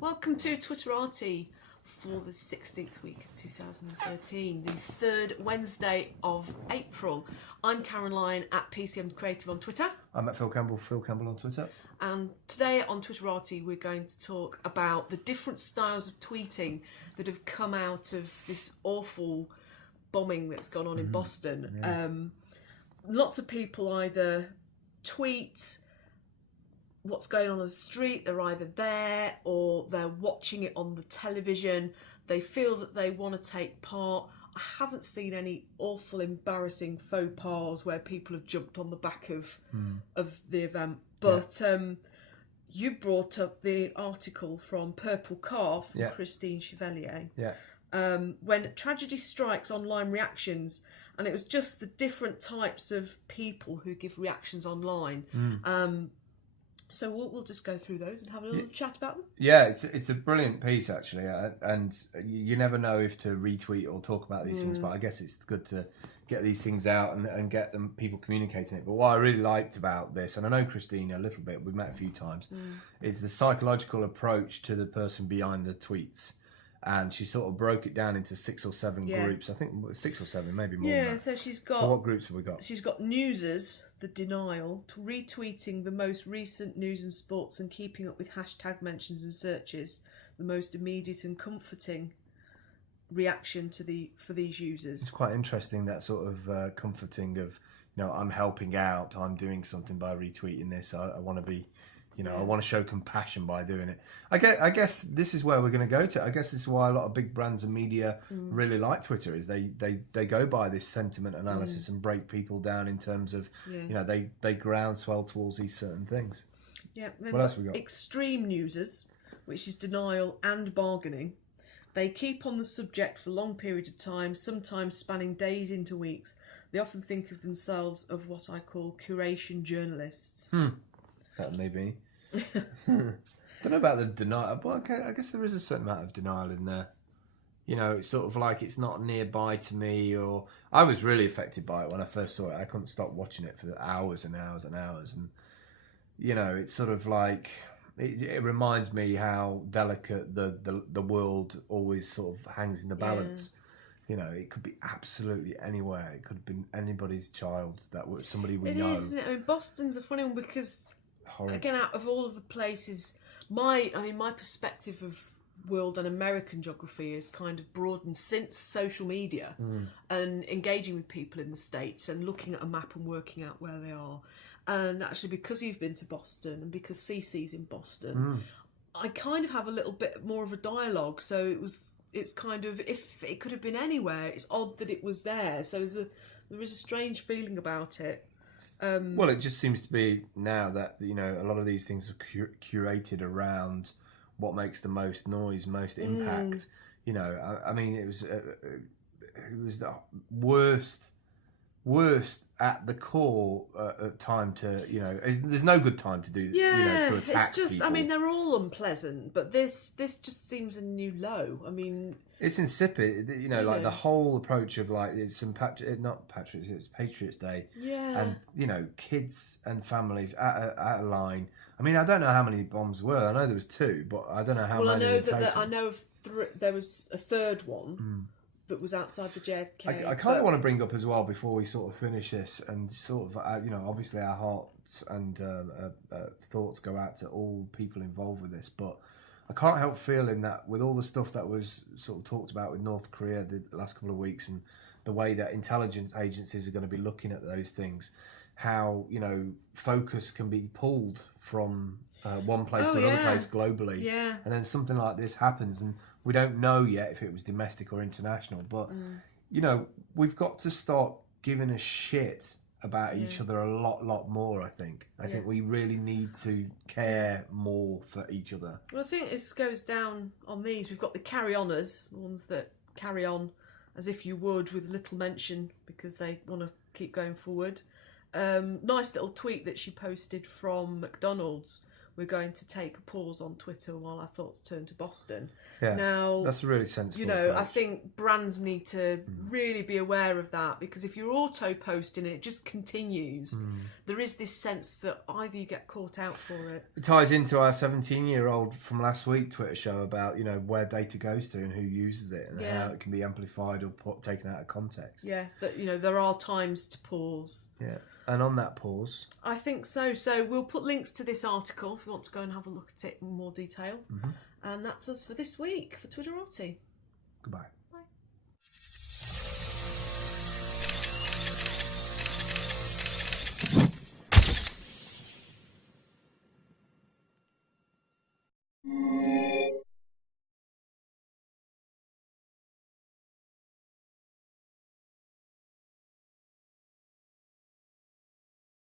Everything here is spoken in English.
Welcome to Twitterati for the 16th week of 2013, the third Wednesday of April. I'm Caroline at PCM Creative on Twitter. I'm at Phil Campbell on Twitter. And today on Twitterati we're going to talk about the different styles of tweeting that have come out of this awful bombing that's gone on in Boston. Yeah. Lots of people either tweet what's going on the street, they're either there or they're watching it on the television, they feel that they want to take part. I haven't seen any awful embarrassing faux pas where people have jumped on the back of the event, but you brought up the article from Purple Car from Christine Chevalier, when tragedy strikes, online reactions, and it was just the different types of people who give reactions online. So we'll just go through those and have a little chat about them. Yeah, it's a brilliant piece actually, and you never know if to retweet or talk about these things, but I guess it's good to get these things out and get them people communicating it. But what I really liked about this, and I know Christina a little bit, we've met a few times, is the psychological approach to the person behind the tweets. And she sort of broke it down into 6 or 7 groups. I think 6 or 7, maybe more. Yeah, so she's got. So what groups have we got? She's got newsers, the denial, to retweeting the most recent news and sports and keeping up with hashtag mentions and searches, the most immediate and comforting reaction for these users. It's quite interesting, that sort of comforting of, I'm helping out, I'm doing something by retweeting this. I want to be. I want to show compassion by doing it. I guess this is where we're going to go to. I guess this is why a lot of big brands and media really like Twitter, is they go by this sentiment analysis and break people down in terms of, they groundswell towards these certain things. Yeah. What else have we got? Extreme users, which is denial and bargaining. They keep on the subject for long periods of time, sometimes spanning days into weeks. They often think of themselves of what I call curation journalists. That may be. Don't know about the denial. Well, okay, I guess there is a certain amount of denial in there. It's sort of like it's not nearby to me, or I was really affected by it when I first saw it. I couldn't stop watching it for hours and hours and hours, and it's sort of like it reminds me how delicate the world always sort of hangs in the balance. It could be absolutely anywhere. It could have been anybody's child, somebody we know. It is, isn't it? I mean, Boston's a funny one because, horrid. Again, out of all of the places, my perspective of world and American geography is kind of broadened since social media and engaging with people in the States and looking at a map and working out where they are. And actually, because you've been to Boston and because Cece's in Boston, I kind of have a little bit more of a dialogue. So it's kind of, if it could have been anywhere, it's odd that it was there. So there is a strange feeling about it. Well, it just seems to be now that a lot of these things are curated around what makes the most noise, most impact. I mean, it was the worst at the core time to there's no good time to do to attack it's just people. I mean, they're all unpleasant, but this just seems a new low. I mean, it's insipid, like the whole approach of like it's Patriots Day, and kids and families at a line. I mean, I don't know how many bombs were. I know there was 2, but I don't know how many. I know there was a third one. That was outside the JFK. I kind of want to bring up as well before we sort of finish this, and sort of obviously our hearts and thoughts go out to all people involved with this, but I can't help feeling that with all the stuff that was sort of talked about with North Korea the last couple of weeks, and the way that intelligence agencies are going to be looking at those things, how focus can be pulled from one place to another place globally, and then something like this happens, and we don't know yet if it was domestic or international, but we've got to start giving a shit about each other a lot more. I think we really need to care more for each other. Well, I think this goes down on these. We've got the carry-oners, the ones that carry on as if you would, with little mention because they want to keep going forward. Nice little tweet that she posted from McDonald's, we're going to take a pause on Twitter while our thoughts turn to Boston. Yeah, now, that's a really sensible you know, approach. I think brands need to really be aware of that, because if you're auto-posting and it just continues, there is this sense that either you get caught out for it. It ties into our 17-year-old from last week Twitter show about, you know, where data goes to and who uses it and how it can be amplified or taken out of context. Yeah, that, you know, there are times to pause. Yeah, and on that pause, I think so. So we'll put links to this article if you want to go and have a look at it in more detail. And that's us for this week for Twitterati. goodbye.